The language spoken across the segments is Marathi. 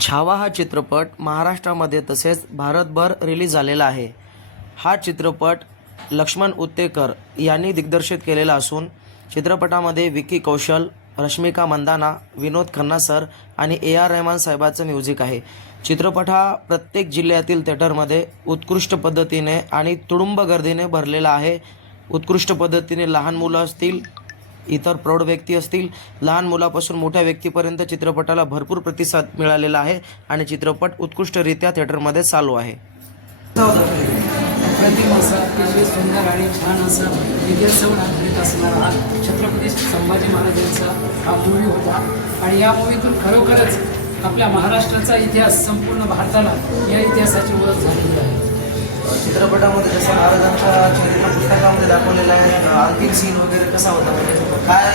छावा हा चित्रपट महाराष्ट्रामध्ये तसेच भारतभर रिलीज झालेला आहे. हा चित्रपट लक्ष्मण उत्तेकर यांनी दिग्दर्शित केलेला असून चित्रपटामध्ये विकी कौशल, रश्मिका मंदाना, विनोद खन्ना सर आणि AR रहमान साहेबांचं म्युझिक आहे. चित्रपट हा प्रत्येक जिल्ह्यातील थिएटरमध्ये उत्कृष्ट पद्धतीने आणि तुडुंब गर्दीने भरलेला आहे. उत्कृष्ट पद्धतीने लहान मुलं असतील, इतर प्रौढ व्यक्ती असतील, लहान मुलापासून मोठ्या व्यक्तीपर्यंत चित्रपटाला भरपूर प्रतिसाद मिळालेला आहे आणि चित्रपट उत्कृष्टरित्या थिएटरमध्ये चालू आहे. अप्रतिम असा अतिशय सुंदर आणि छान असा इतिहासावर आधारित असणारा हा छत्रपती संभाजी महाराजांचा हा मूवी होता आणि या मूवीतून खरोखरच आपल्या महाराष्ट्राचा इतिहास संपूर्ण भारताला या इतिहासाची ओळख झालेली आहे. चित्रपटामध्ये जसं महाराजांच्या चरित्र पुस्तकामध्ये दाखवलेलं आहे, अंतिम सीन वगैरे कसा होता, म्हणजे काय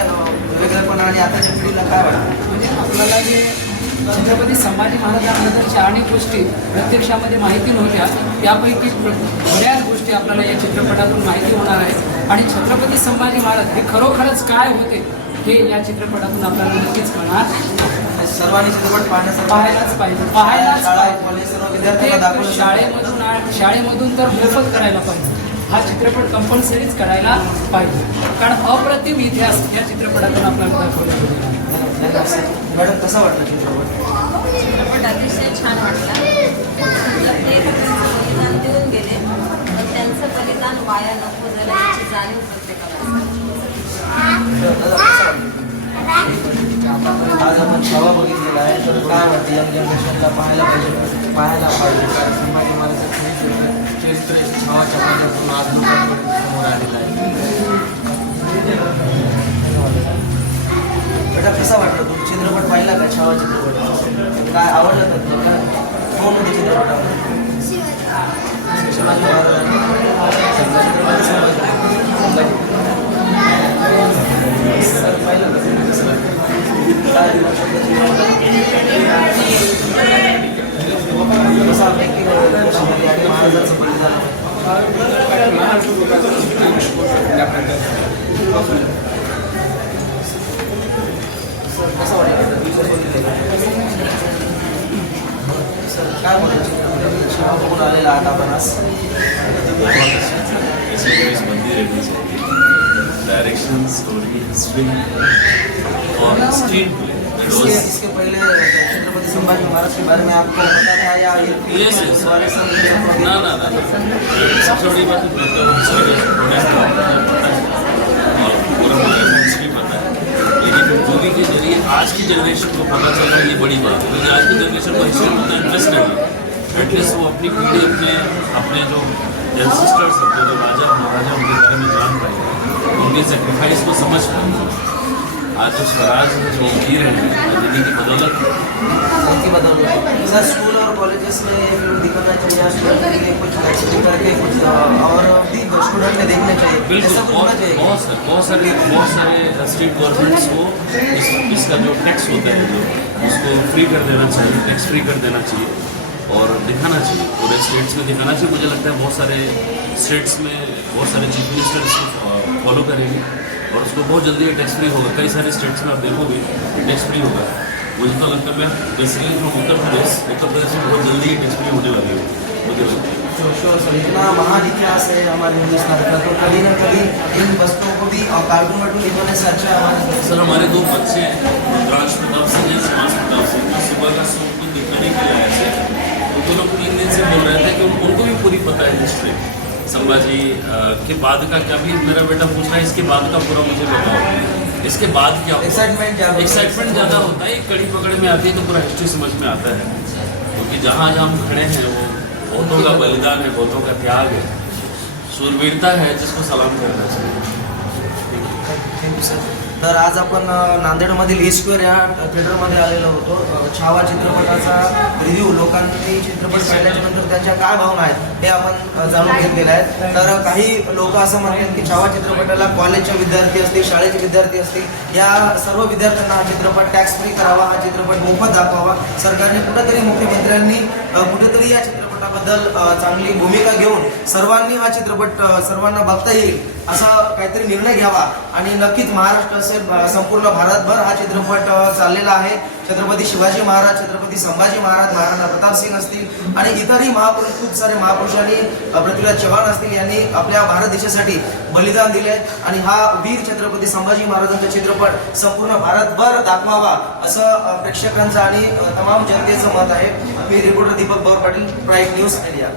वेगळेपणा आणि आताच्या पिढीला काय वाटतं? म्हणजे आपल्याला जे छत्रपती संभाजी महाराजांबद्दलच्या अनेक गोष्टी प्रत्यक्षामध्ये माहिती नव्हत्या, त्यापैकी बऱ्याच गोष्टी आपल्याला या चित्रपटातून माहिती होणार आहेत आणि छत्रपती संभाजी महाराज हे खरोखरच काय होते हे या चित्रपटातून आपल्याला नक्कीच कळणार. सर्वांनी चित्रपट पाहायलाच पाहिजे. शाळेमधून तर मोफत करायला पाहिजे. हा चित्रपट कंपल्सरीच करायला पाहिजे, कारण अप्रतिम इतिहास या चित्रपटातून आपल्याला दाखवला गेलेला आहे. मॅडम कसा वाटला चित्रपट? चित्रपट अतिशय छान वाटला. बलिदान देऊन गेले, पण त्यांचं बलिदान वाया नको झालं याची जाणीव प्रत्येकाला. आज आपण छावा बघितलेला आहे, तर काय वाटतं यंग जनरेशनला पाहायला पाहिजे? संभाजी महाराजांचं चरित्र छावाच्या माध्यमातून आज लोकांपर्यंत समोर आलेलं आहे. बेटा कसा वाटला तू चित्रपट पाहिला का? छावा चित्रपट काय आवडलं का तुला? कोण होते चित्रपटामध्ये? शिवाजी महाराजांचं बलिदान कसं वाटतं? सर काय बोलायचं? छावा बघून आलेला आता आपण आज डायरेक्शन, स्टोरी, हिस्ट्री और स्क्रीन प्ले. इसके पहले छत्रपति संभाजी महाराज के बारे में आपको पता था या Yes. ना सबसे बड़ी बात और पूरा हिस्ट्री पता है, लेकिन मूवी के जरिए आज की जनरेशन को पता चल रहा है, ये बड़ी बात है. क्योंकि आज की जनरेशन को हिस्ट्री में उतना इंटरेस्ट नहीं है. एटलीस्ट वो अपनी पीढ़ी अपने जो एंसेस्टर्स, अपने जो राजा महाराजा उनके बारे में जान पाए, उनके सेक्रीफाइस को समझ पाए. आज जो स्वराज जो जी रहे हैं राजनीति की बदौलत सर स्कूल और कॉलेजेस में ये फिल्म दिखाना चाहिए, स्टूडेंट के कुछ एक्टिंग करके कुछ और भी स्टूडेंट में देखना चाहिए. बिल्कुल, ऐसा कुछ होना चाहिए. बहुत सारे स्टेट गवर्नमेंट्स को इसका जो टैक्स होता है जो उसको फ्री कर देना चाहिए, टैक्स फ्री कर देना चाहिए और दिखाना चाहिए, पूरे स्टेट्स में दिखाना चाहिए. मुझे लगता है बहुत सारे स्टेट्स में बहुत सारे चीफ मिनिस्टर इसको फॉलो करेंगे और उसको बहुत जल्दी टैक्स फ्री होगा. कई सारे स्टेट्स में आप देखोगे टैक्स फ्री होगा. मुझे तो लगता है मैं बेसिकली फ्रॉम उत्तर प्रदेश में बहुत जल्दी ही टैक्स फ्री होने लगे मुझे लगता है. श्योर सर, इतना महान इतिहास है हमारे हिंदुस्तान का, तो कभी ना कभी इन वस्तुओं को भी कार्टून वार्टून दिखाने से अच्छा हमारे. सर हमारे 2 बच्चे हैं, रुद्रांश प्रताप सिंह, समाज प्रताप सिंह, जो सुबह का शो को दिखाने के लिए आए थे. उनको लोग 3 दिन से बोल रहे थे कि उनको भी पूरी पता है हिस्ट्री संभाजी के बाद का. क्या भी मेरा बेटा पूछ रहा है इसके बाद का पूरा मुझे बताओ, इसके बाद क्या होगा? एक्साइटमेंट ज़्यादा होता है. एक कड़ी पकड़ में आती है तो पूरा हिस्ट्री समझ में आता है, क्योंकि जहाँ हम खड़े हैं वो बहुतों का बलिदान है, बहुतों का त्याग है, शूरवीरता है, जिसको सलाम करना चाहिए. Thank you sir. तर आज आपण नांदेडमधील E-स्क्वेअर या थिएटरमध्ये आलेलो होतो. छावा चित्रपटाचा रिव्ह्यू लोकांनी चित्रपट पाहिल्याच्या नंतर त्यांच्या काय भावना आहेत हे आपण जाणून घेतलेलं आहे. तर काही लोक असं म्हणतात की छावा चित्रपटाला कॉलेजचे विद्यार्थी असतील, शाळेचे विद्यार्थी असतील, या सर्व विद्यार्थ्यांना हा चित्रपट टॅक्स फ्री करावा, हा चित्रपट मोफत दाखवावा. सरकारने कुठेतरी, मुख्यमंत्र्यांनी कुठेतरी या चित्रपटाबद्दल चांगली भूमिका घेऊन सर्वांनी हा चित्रपट सर्वांना बघता येईल असा काहीतरी निर्णय घ्यावा आणि नक्कीच महाराष्ट्र असेल, संपूर्ण भारतभर हा चित्रपट चाललेला आहे. छत्रपती शिवाजी महाराज, छत्रपती संभाजी महाराज, महाराणा प्रताप सिंग असतील आणि इतरही महापुरुष, खूप सारे महापुरुषांनी, पृथ्वीराज चव्हाण असतील, यांनी आपल्या भारत देशासाठी बलिदान दिले आणि हा वीर छत्रपती संभाजी महाराजांचा चित्रपट संपूर्ण भारतभर दाखवावा असं प्रेक्षकांचं आणि तमाम जनतेचं मत आहे. मी reporter Deepak Babar Patil, prime news India.